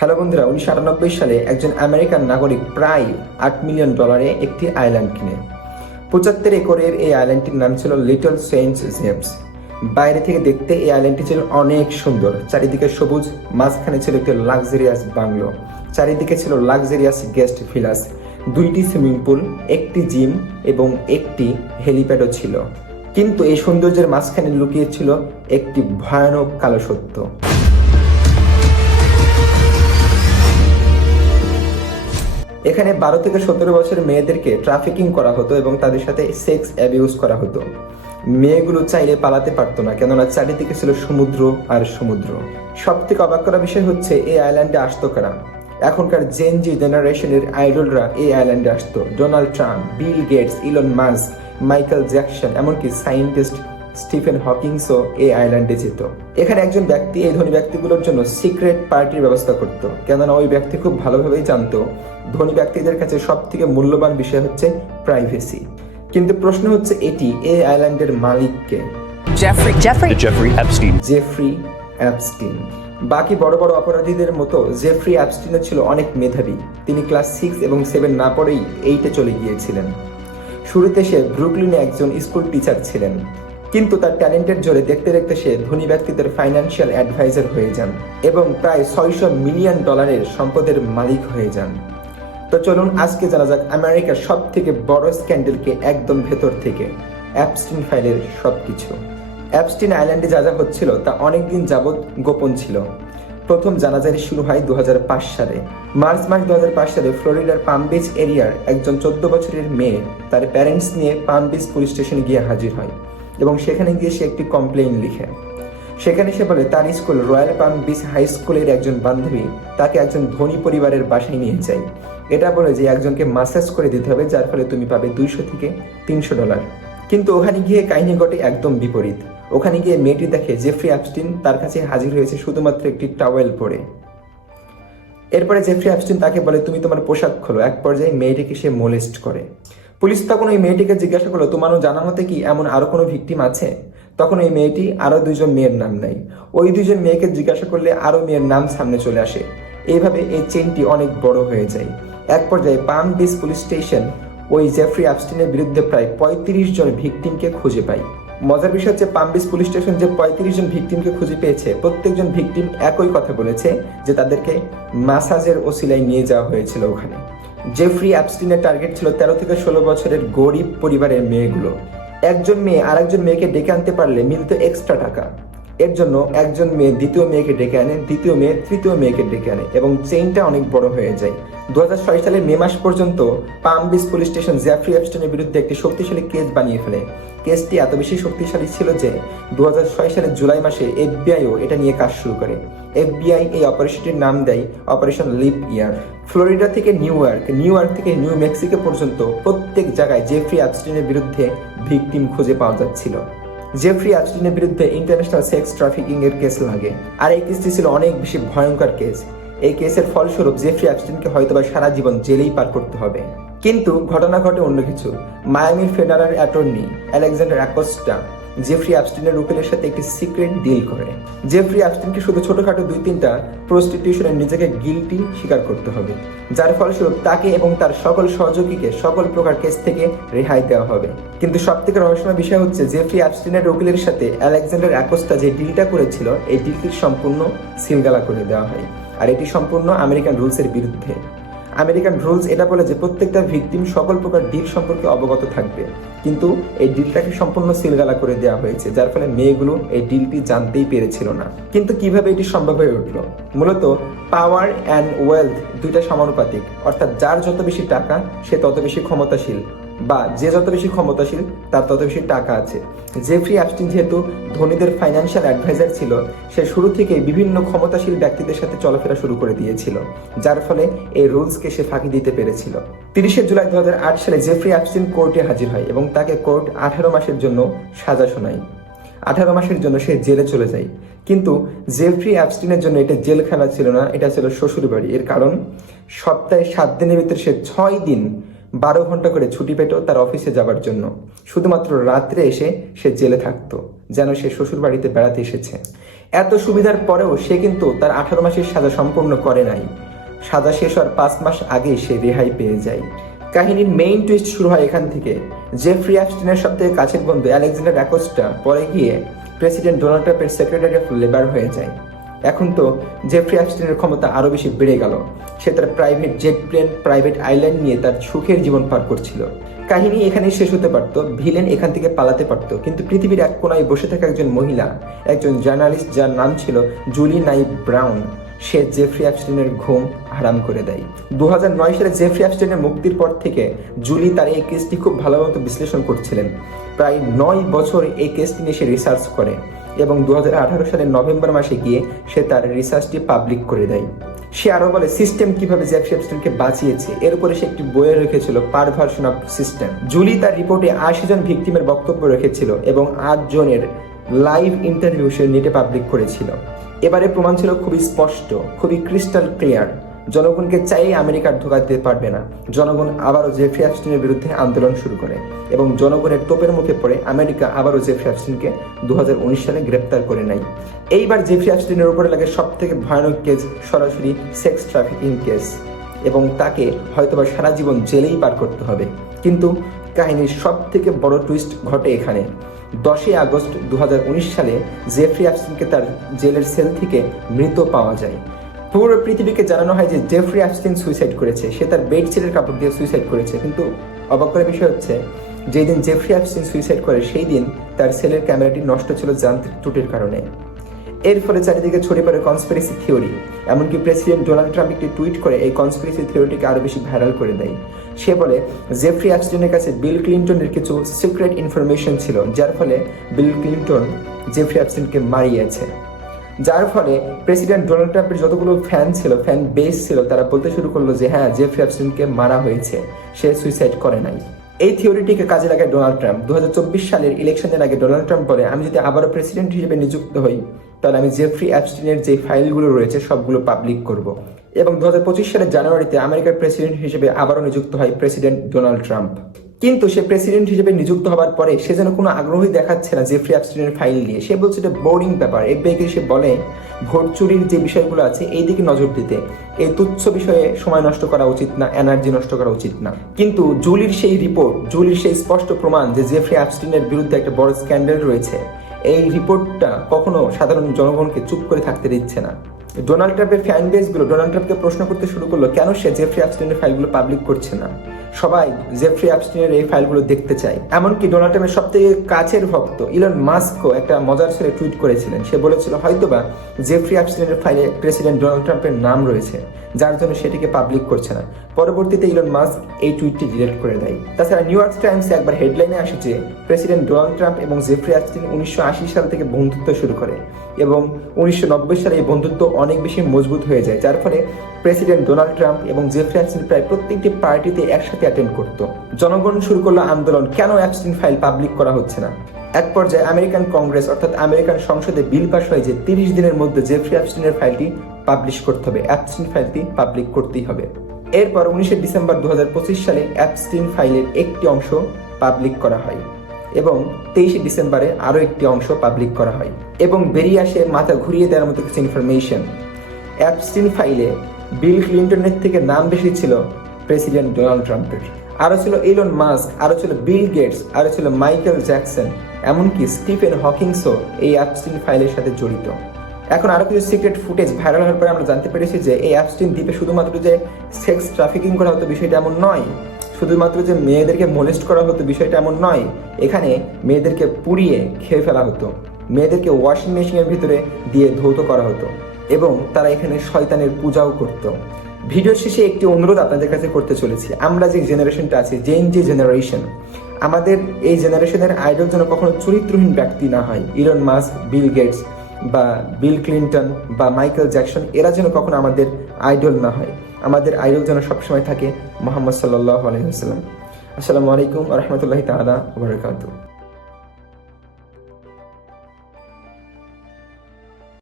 Hello বন্ধুরা, 1998 সালে একজন আমেরিকান নাগরিক প্রায় $8 মিলিয়ন একটি আইল্যান্ড কিনে। 75 একরের এই আইল্যান্ডটির নাম ছিল লিটল সেন্ট জেমস। বাইরে থেকে দেখতে এই আইল্যান্ডটি ছিল অনেক সুন্দর। চারিদিকে সবুজ, মাঝখানে ছিল একটি লাক্সারিয়াস বাংলো, চারিদিকে ছিল লাক্সারিয়াস গেস্ট ভিলাস, 2টি সুইমিং পুল, একটি জিম এবং একটি হেলিপ্যাডও ছিল। কিন্তু এই সৌন্দর্যের মাঝখানে লুকিয়ে ছিল একটি ভয়ানক কালো সত্য। এখানে 12 থেকে 17 বছরের মেয়েদেরকে ট্রাফিকিং করা হতো এবং তাদের সাথে সেক্স অ্যাবিউজ করা হতো। মেয়েগুলো চাইলে পালাতে পারতো না, কেননা চারিদিকে ছিল সমুদ্র আর সমুদ্র। সব থেকে অবাক করা বিষয় হচ্ছে এই আইল্যান্ডে আসতো কারা। এখনকার জেনজি জেনারেশনের আইডলরা এই আইল্যান্ডে আসতো। Donald Trump, Bill Gates, Elon Musk, Michael Jackson, এমনকি সায়েন্টিস্ট স্টিফেন হকিংসও এই আইল্যান্ডে যেত। এখানে একজন ব্যক্তি এই ধনী ব্যক্তিগুলোর জন্য সিক্রেট পার্টির ব্যবস্থা করত, কেননা ওই ব্যক্তি খুব ভালোভাবেই জানতো ধনী ব্যক্তিদের কাছে সব থেকে মূল্যবান বিষয় হচ্ছে প্রাইভেসি। কিন্তু প্রশ্ন হচ্ছে এটি এই আইল্যান্ডের মালিককে? Jeffrey Epstein. বাকি বড় বড় অপরাধীদের মতো জেফ্রি অ্যাপস্টিনও ছিল অনেক মেধাবী। তিনি ক্লাস 6 এবং 7 না পড়েই 8-এ চলে গিয়েছিলেন। শুরুতে সে ব্রুকলিনে একজন স্কুল টিচার ছিলেন, কিন্তু তার ট্যালেন্টের জোরে দেখতে দেখতে সে ধনী ব্যক্তিদের ফাইন্যান্সিয়াল অ্যাডভাইজার হয়ে যান এবং প্রায় $600 মিলিয়ন সম্পদের মালিক হয়ে যান। তো চলুন আজকে জানা যাক আমেরিকার সব থেকে বড় স্ক্যান্ডেলকে একদম ভেতর থেকে, অ্যাপস্টিন ফাইলের সবকিছু। অ্যাপস্টিন আইল্যান্ডে যা যা হচ্ছিল তা অনেকদিন যাবৎ গোপন ছিল। প্রথম জানাজানি শুরু হয় 2005 সালে। মার্চ 2005 সালে ফ্লোরিডার পাম বিচ এরিয়ার একজন 14 বছরের মেয়ে তার প্যারেন্টস নিয়ে পাম বিচ পুলিশ স্টেশনে গিয়ে হাজির হয় এবং সেখানে গিয়ে সে একটি কমপ্লেইন লিখে। সেখানে সে বলে তার school Royal Palm Beach High স্কুলের একজন বান্ধবী তাকে একজন ধনী পরিবারের বাসায় নিয়ে যায়। এটা বলে যে একজনকে মাসাজ করে দিতে হবে, যার ফলে তুমি পাবে $200 থেকে $300। কিন্তু ওখানে গিয়ে কাহিনী ঘটে একদম বিপরীত। ওখানে গিয়ে মেয়েটি দেখে জেফ্রি অ্যাপস্টিন তার কাছে হাজির হয়েছে শুধুমাত্র একটি টাওয়েল পরে। এরপরে জেফ্রি অ্যাপস্টিন তাকে বলে তুমি তোমার পোশাক খোলো। এক পর্যায়ে মেয়েটিকে সে মোলেস্ট করে। পুলিশ তখন ওই মেয়েটিকে জিজ্ঞাসা করলো তোমারও জানা মতে কি এমন আরো কোনো ভিকটিম আছে? তখন ওই মেয়েটি আরো 2জন মেয়ের নাম নেয়। ওই 2জন মেয়েকে জিজ্ঞাসা করলে আরো মেয়ের নাম সামনে চলে আসে। এইভাবে এই চেইনটি অনেক বড় হয়ে যায়। এক পর্যায়ে পাম বিচ পুলিশ স্টেশন ওই জেফ্রি অ্যাপস্টিনের বিরুদ্ধে প্রায় 35 জন ভিকটিমকে খুঁজে পায়। মজার বিষয় হচ্ছে পাম বিচ পুলিশ স্টেশন যে 35 জন ভিকটিমকে খুঁজে পেয়েছে, প্রত্যেকজন ভিকটিম একই কথা বলেছে যে তাদেরকে মাসাজের ওসিলায় নিয়ে যাওয়া হয়েছিল ওখানে। জেফ্রি অ্যাপস্টিনের টার্গেট ছিল 13 থেকে 16 বছরের গরিব পরিবারের মেয়েগুলো। একজন মেয়ে আরেকজন মেয়েকে ডেকে আনতে পারলে মিলত এক্সট্রা টাকা। এর জন্য একজন মেয়ে দ্বিতীয় মেয়েকে ডেকে আনে, দ্বিতীয় মেয়ে তৃতীয় মেয়েকে ডেকে আনে এবং চেইনটা অনেক বড় হয়ে যায়। 2006 সালের মে মাস পর্যন্ত Palm Beach police station Jeffrey অ্যাপস্টিনের বিরুদ্ধে একটি শক্তিশালী কেস বানিয়ে ফেলে। কেসটি এত বেশি শক্তিশালী ছিল যে 2006 সালের জুলাই মাসে এফবিআইও এটা নিয়ে কাজ শুরু করে। এফবিআই এই অপারেশনটির নাম দেয় অপারেশন লিপ ইয়ার। ফ্লোরিডা থেকে নিউ ইয়র্ক থেকে নিউ মেক্সিকো পর্যন্ত প্রত্যেক জায়গায় জেফ্রি অ্যাপস্টিনের বিরুদ্ধে ভিকটিম খুঁজে পাওয়া যাচ্ছিল। জেফ্রি অ্যাপস্টিনের বিরুদ্ধে ইন্টারন্যাশনাল সেক্স ট্রাফিকিং এর কেস লাগে, আর এই কেসটি ছিল অনেক বেশি ভয়ঙ্কর কেস। এই কেসের ফলস্বরূপ জেফ্রি অ্যাপস্টিনকে হয়তোবা সারা জীবন জেলেই পার করতে হবে। কিন্তু ঘটনা ঘটে অন্য কিছু। মায়ামির federal attorney Alexander Acosta Jeffrey অ্যাপস্টিনের উকিলের সাথে একটি সিক্রেট ডিল করে। জেফ্রি অ্যাপস্টিনকে শুধু ছোটখাটো 2-3টা প্রস্টিটিউশনের নিজেকে গিলটি স্বীকার করতে হবে, যার ফলস্বরূপ তাকে এবং তার সকল সহযোগীকে সকল প্রকার কেস থেকে রেহাই দেওয়া হবে। কিন্তু সবথেকে রহস্যময় বিষয় হচ্ছে জেফ্রি অ্যাপস্টিনের উকিলের সাথে আলেকজান্ডার অ্যাকোস্টা যে ডিলটা করেছিল এই ডিলটির সম্পূর্ণ সিলগালা করে দেওয়া হয়, আর এটি সম্পূর্ণ আমেরিকান রুলসের বিরুদ্ধে। আমেরিকান রুলস এটা বলে যে প্রত্যেকটা ভিকটিম সকল প্রকার ডিল সম্পর্কে অবগত থাকবে, কিন্তু এই ডিলটাকে সম্পূর্ণ সিলগালা করে দেওয়া হয়েছে, যার ফলে মেয়েগুলো এই ডিলটি জানতেই পেরেছিল না। কিন্তু কিভাবে এটি সম্ভব হয়ে উঠল? মূলত পাওয়ার অ্যান্ড ওয়েলথ দুইটা সমানুপাতিক, অর্থাৎ যার যত বেশি টাকা সে তত বেশি ক্ষমতাশীল, বা যে যত বেশি ক্ষমতাশীল তার তত বেশি টাকা আছে। জেফ্রি অ্যাপস্টিন যেহেতু ধনীদের ফাইন্যান্সিয়াল অ্যাডভাইজার ছিল, সে শুরু থেকে বিভিন্ন ক্ষমতাশীল ব্যক্তিদের সাথে চলাফেরা শুরু করে দিয়েছিল, যার ফলে এই রুলসকে সে ফাঁকি দিতে পেরেছিল। 30 জুলাই 2008 সালে জেফ্রি অ্যাপস্টিন কোর্টে হাজির হয় এবং তাকে কোর্ট 18 মাসের জন্য সাজা শোনায়। 18 মাসের জন্য সে জেলে চলে যায়। কিন্তু জেফ্রি অ্যাপস্টিনের জন্য এটা জেলখানা ছিল না, এটা ছিল শ্বশুর বাড়ি। এর কারণ সপ্তাহে 7 দিনের ভিতরে সে 6 দিন 12 ঘন্টা করে ছুটি পেত তার অফিসে যাবার জন্য। শুধুমাত্র রাত্রে এসে সে জেলে থাকতো, যেন সে শ্বশুর বাড়িতে বেড়াতে এসেছে। এত সুবিধার পরেও সে কিন্তু তার 18 মাসের সাজা সম্পূর্ণ করে নাই। সাজা শেষ হওয়ার 5 মাস আগেই সে রেহাই পেয়ে যায়। কাহিনীর মেইন টুইস্ট শুরু হয় এখান থেকে। জেফ্রি অ্যাপস্টিনের সবথেকে কাছের বন্ধু আলেকজান্ডার অ্যাকোস্টা পরে গিয়ে প্রেসিডেন্ট ডোনাল্ড ট্রাম্পের সেক্রেটারি অফ লেবার হয়ে যায়। এখন তো জেফ্রি অ্যাপস্টিনের ক্ষমতা আরো বেশি বেড়ে গেল। সে তার private jet plane, private island নিয়ে তার সুখের জীবন পার করছিল। কাহিনী এখানেই শেষ হতে পারত, ভিলেন এখান থেকে পালাতে পারত, কিন্তু পৃথিবীর এক কোনায় বসে থাকা একজন মহিলা, একজন জার্নালিস্ট যার নাম ছিল জুলি নাইভ ব্রাউন, সে জেফ্রি অ্যাপস্টিনের ঘুম হারাম করে দেয়। 2009 সালে জেফ্রি অ্যাপস্টিনের মুক্তির পর থেকে জুলি তার এই কেসটি খুব ভালোমতো বিশ্লেষণ করছিলেন। প্রায় 9 বছর এই কেসটি নিয়ে সে রিসার্চ করে এবং 2018 সালের নভেম্বর মাসে গিয়ে সে তার রিসার্চটি পাবলিক করে দেয়। সে আরো বলে সিস্টেম কিভাবে জেফ্রি অ্যাপস্টিনকে বাঁচিয়েছে। এর উপরে সে একটি বইয়ে রেখেছিল পারভার্সন অফ সিস্টেম। জুলি তার রিপোর্টে 80 জন ভিকটিমের বক্তব্য রেখেছিল এবং 8 জনের লাইভ ইন্টারভিউ সে নেটে পাবলিক করেছিল। এবারে প্রমাণ ছিল খুবই স্পষ্ট, খুবই ক্রিস্টাল ক্লিয়ার। জনগণকে চাইলে আমেরিকার ধোঁকা দিতে পারবে না। জনগণ আবারও জেফ্রি অ্যাপস্টিনের বিরুদ্ধে আন্দোলন শুরু করে এবং জনগণের তোপের মুখে পড়ে আমেরিকা আবারও জেফ্রি অ্যাপস্টিনকে 2019 সালে গ্রেপ্তার করে নেয়। এইবার জেফ্রি অ্যাপস্টিনের উপরে লাগে সব থেকে ভয়ানক কেস, সরাসরি সেক্স ট্রাফিকিং কেস, এবং তাকে হয়তোবা সারা জীবন জেলেই পার করতে হবে। কিন্তু কাহিনীর সব থেকে বড় টুইস্ট ঘটে এখানে। 10 আগস্ট 2019 সালে জেফ্রি অ্যাপস্টিনকে তার জেলের সেল থেকে মৃত পাওয়া যায়। পুরো পৃথিবীকে জানানো হয় যে জেফ্রি অ্যাপস্টিন সুইসাইড করেছে, সে তার বেডশিটের কাপড় দিয়ে সুইসাইড করেছে। কিন্তু অবাক করার বিষয় হচ্ছে, যেই দিন জেফ্রি অ্যাপস্টিন সুইসাইড করে সেই দিন তার সেলের ক্যামেরাটি নষ্ট ছিল যান্ত্রিক ত্রুটির কারণে। এর ফলে চারিদিকে ছড়িয়ে পড়ে কনস্পিরেসি থিওরি। এমনকি প্রেসিডেন্ট ডোনাল্ড ট্রাম্প একটি টুইট করে এই কনস্পিরেসি থিওরিটিকে আরো বেশি ভাইরাল করে দেয়। সে বলে জেফ্রি অ্যাপস্টিনের কাছে বিল ক্লিনটনের কিছু সিক্রেট ইনফরমেশন ছিল, যার ফলে বিল ক্লিনটন জেফ্রি অ্যাপস্টিনকে মারিয়েছে। যার ফলে প্রেসিডেন্ট ডোনাল্ড ট্রাম্পের যতগুলো ফ্যান ছিল, ফ্যান বেস ছিল, তারা বলতে শুরু করলো যে হ্যাঁ, জেফ্রি অ্যাপস্টিনকে মারা হয়েছে, সে সুইসাইড করে নাই। এই থিওরিটিকে কাজে লাগায় ডোনাল্ড ট্রাম্প। 2024 সালের ইলেকশনের আগে ডোনাল্ড ট্রাম্প বলে, আমি যদি আবারও প্রেসিডেন্ট হিসেবে নিযুক্ত হই তাহলে আমি জেফ্রি অ্যাপস্টিনের যে ফাইলগুলো রয়েছে সবগুলো পাবলিক করব। এবং 2025 সালের জানুয়ারিতে আমেরিকার প্রেসিডেন্ট হিসেবে আবারও নিযুক্ত হয় প্রেসিডেন্ট ডোনাল্ড ট্রাম্প। কিন্তু সে প্রেসিডেন্ট হিসেবে নিযুক্ত হওয়ার পরে সে যেন কোনো আগ্রহই দেখাচ্ছে না জেফ্রি অ্যাপস্টিনের ফাইল নিয়ে। সে বলছে এটা বোরিং ব্যাপার। এফবিআইকে সে বলে ভোট চুরির যে বিষয়গুলো আছে এই দিকে নজর দিতে, এই তুচ্ছ বিষয়ে সময় নষ্ট করা উচিত না, এনার্জি নষ্ট করা উচিত না। কিন্তু জুলির সেই রিপোর্ট, জুলির সেই স্পষ্ট প্রমাণ যে জেফ্রি অ্যাপস্টিনের বিরুদ্ধে একটা বড় স্ক্যান্ডাল রয়েছে, এই রিপোর্টটা কখনো সাধারণ জনগণকে চুপ করে থাকতে দিচ্ছে না। ডোনাল্ড ট্রাম্পের ফ্যান বেসগুলো ডোনাল্ড ট্রাম্পকে প্রশ্ন করতে শুরু করলো কেন সে জেফ্রি অ্যাপস্টিনের ফাইলগুলো পাবলিক করছে না। সবাই জেফ্রি অ্যাপস্টিনের এই ফাইলগুলো দেখতে চায়। এমনকি ডোনাল্ড ট্রাম্পের সবথেকে কাছের ভক্ত ইলন মাস্কও একটা মজার ছেলে টুইট করেছিলেন। সে বলেছিল হয়তোবা জেফ্রি অ্যাপস্টিনের ফাইলে প্রেসিডেন্ট ডোনাল্ড ট্রাম্পের নাম রয়েছে, যার জন্য সেটিকে পাবলিক করছে না। পরবর্তীতে ইলন মাস্ক এই টুইটটি ডিলিট করে দেয়। তাছাড়া নিউ ইয়র্ক টাইমসে একবার হেডলাইনে আসে যে প্রেসিডেন্ট ডোনাল্ড ট্রাম্প এবং জেফ্রি অ্যাপস্টিন 1980 সাল থেকে বন্ধুত্ব শুরু করে এবং 1990 সালে এই বন্ধুত্ব অনেক বেশি মজবুত হয়ে যায়, যার ফলে প্রেসিডেন্ট ডোনাল্ড ট্রাম্প এবং জেফ্রি অ্যাপস্টিন প্রায় প্রত্যেকটি পার্টিতে একসাথে অ্যাটেন্ড করতো। জনগণ শুরু করলো আন্দোলন, কেন অ্যাপস্টিন ফাইল পাবলিক করা হচ্ছে না। এক পর্যায়ে আমেরিকান কংগ্রেস অর্থাৎ আমেরিকান সংসদে বিল পাস হয় যে 30 দিনের মধ্যে জেফ্রি অ্যাপস্টিনের ফাইলটি পাবলিশ করতে হবে, অ্যাপস্টিন ফাইলটি পাবলিক করতেই হবে। এরপর 19 ডিসেম্বর 2025 সালে অ্যাপস্টিন ফাইলের একটি অংশ পাবলিক করা হয় এবং 23 ডিসেম্বরে আরও একটি অংশ পাবলিক করা হয় এবং বেরিয়ে আসে মাথা ঘুরিয়ে দেওয়ার মতো কিছু ইনফরমেশন। অ্যাপস্টিন ফাইলে বিল ক্লিনটনের থেকে নাম বেশি ছিল প্রেসিডেন্ট ডোনাল্ড ট্রাম্পের। আরও ছিল ইলন মাস্ক, আরও ছিল বিল গেটস, আরও ছিল মাইকেল জ্যাকসন, এমনকি স্টিফেন হকিংসও এই অ্যাপস্টিন ফাইলের সাথে জড়িত। এখন আরও কিছু সিক্রেট ফুটেজ ভাইরাল হওয়ার পরে আমরা জানতে পেরেছি যে এই অ্যাপস্টিন দ্বীপে শুধুমাত্র যে সেক্স ট্রাফিকিং করা হতো বিষয়টা এমন নয়, শুধুমাত্র যে মেয়েদেরকে মোলেস্ট করা হতো বিষয়টা এমন নয়, এখানে মেয়েদেরকে পুড়িয়ে খেয়ে ফেলা হতো, মেয়েদেরকে ওয়াশিং মেশিনের ভিতরে দিয়ে ধৌত করা হতো এবং তারা এখানে শয়তানের পূজাও করত। ভিডিওর শেষে একটি অনুরোধ আপনাদের কাছে করতে চলেছি, আমরা যে জেনারেশনটা আছি, জেন জি জেনারেশন, আমাদের এই জেনারেশনের আইডল যেন কখনো চরিত্রহীন ব্যক্তি না হয়। ইলন মাস্ক, বিল গেটস বা বিল ক্লিনটন বা মাইকেল জ্যাকসন, এরা যেন কখনো আমাদের আইডল না হয়। আমাদের আইডল যেন সবসময় থাকে মুহাম্মদ সাল্লাল্লাহু আলাইহি ওয়াসাল্লাম। আসসালামু আলাইকুম ওয়া রাহমাতুল্লাহি তাআলা ওয়া বারাকাতুহু।